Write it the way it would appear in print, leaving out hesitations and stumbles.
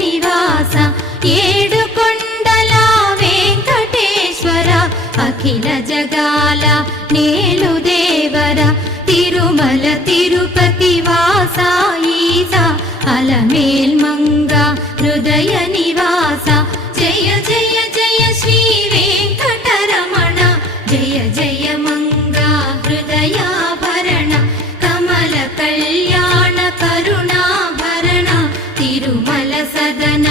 నివాస ఏడుకొండల వెంకటేశ్వర అఖిల జగాల నేలు దేవర తిరుమల తిరుపతి వాస ఈస అలమేల్మంగ హృదయ నివాస జయ జయ జయ శ్రీ వెంకటరమణ జయ జయ మంగ హృదయాభరణ కమల కళ్యాణ కరుణాభరణ తిరుమల సదన